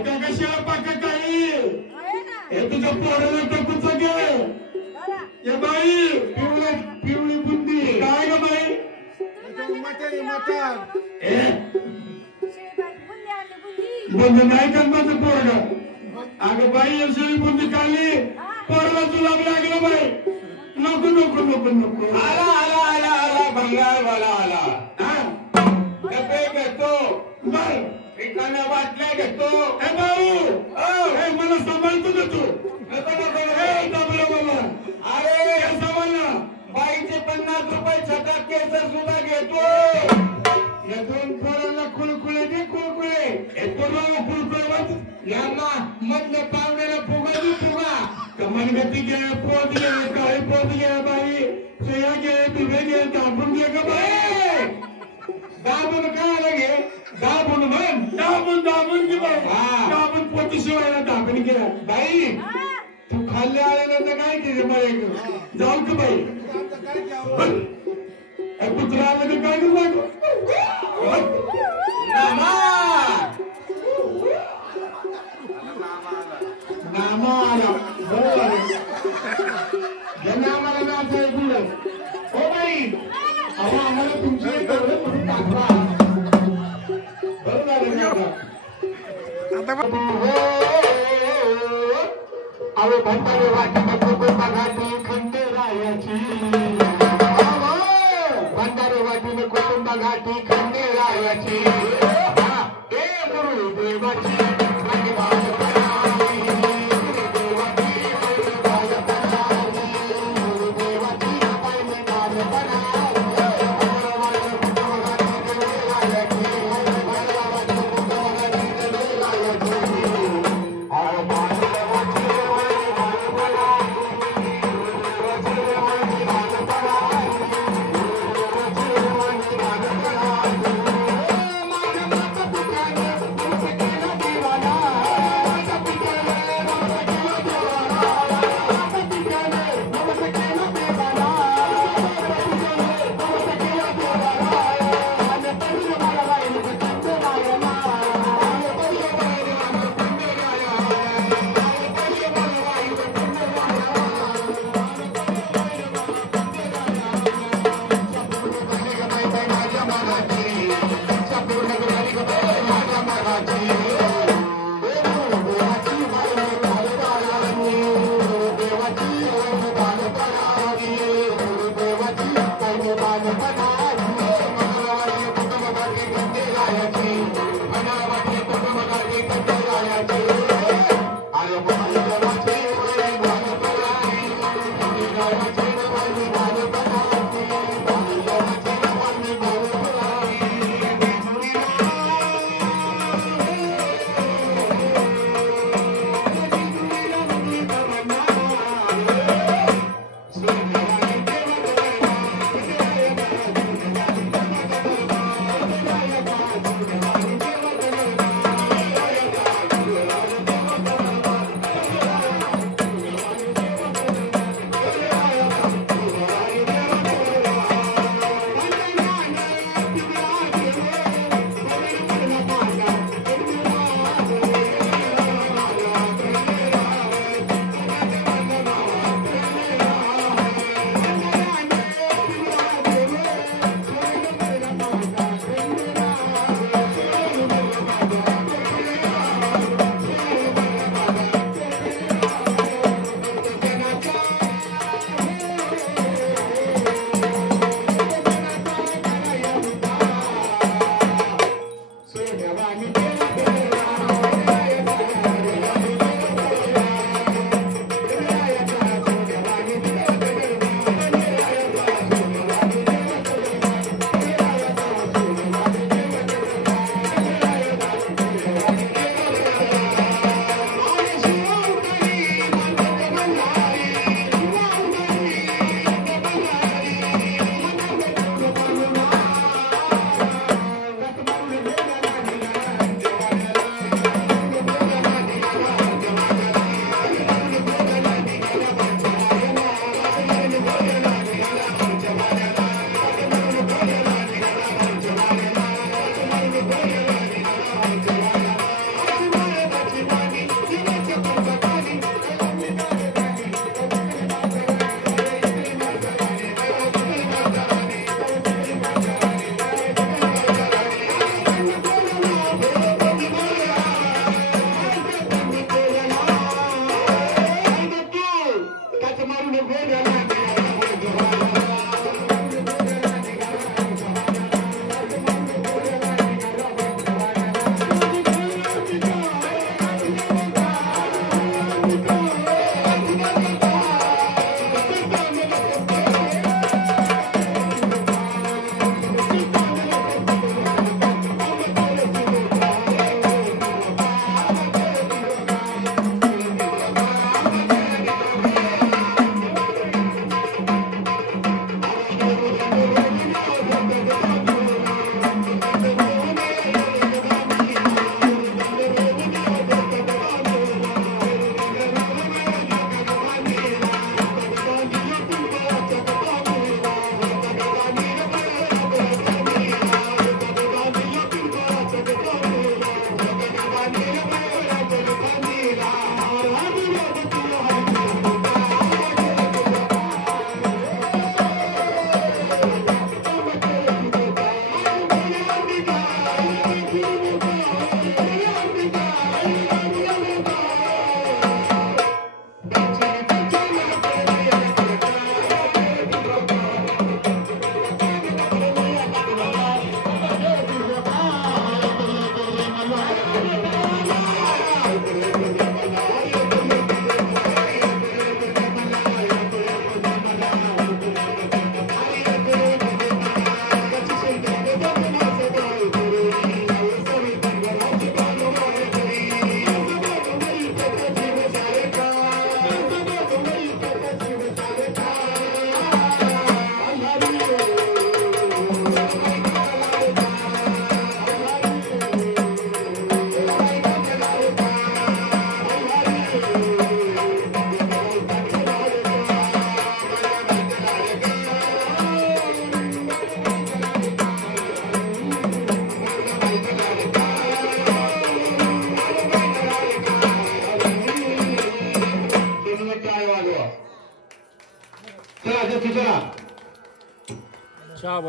बायका कशा पाका काही हे तुझ्या पोराला टकूच घे ये बाई पिवळी पिवळी बुंदी काय ग बाई बुंदी नाही का माझं पोरग अगं बाई अशी बुंदी खाली पोरला तुला लागलं बाई नको नको नको नको आला आला आला आला भंगारवाला आला डबे घेतो बर एकाने बाटल्या घेतो हे भाऊ हे मला सांभाळतो का तू नको नको हे दबलं बाबा अरे हे सांभाळ ना बाईचे 50 रुपये छटाक केसर सुद्धा घेतो या दोन पोरांना कुळकुळे दे कुळकुळे हे पोरं कुळकुळे यांना मधल्या पावण्याला फुगा दे फुगा कमन गती घे पोत घे काळी पोत घे बाई सोया घे तुझे घे दाबून घे का बाई दाबून काय आलं घे दाबून म्हण दाबून दाबून घे बाई दाबून पोती शिवायला दाबून घे बाई तू खाल्ले आल्यानंतर काय केलं बाई जाऊ का बाई कुत्रा आलं तर काय करू लागू नामा आला बरोबर ज्यांना आम्हाला नाच ऐकून हो बाई अहो आम्हाला तुमचे म्हणून दाखवा बरोबर अहो भंडारे वाटी कुटुंबाघाटी खंडेरायाची भंडारे वाटीने कुटुंबाघाटी खंडेरायाची हे गुरु देवाची सूचना चहा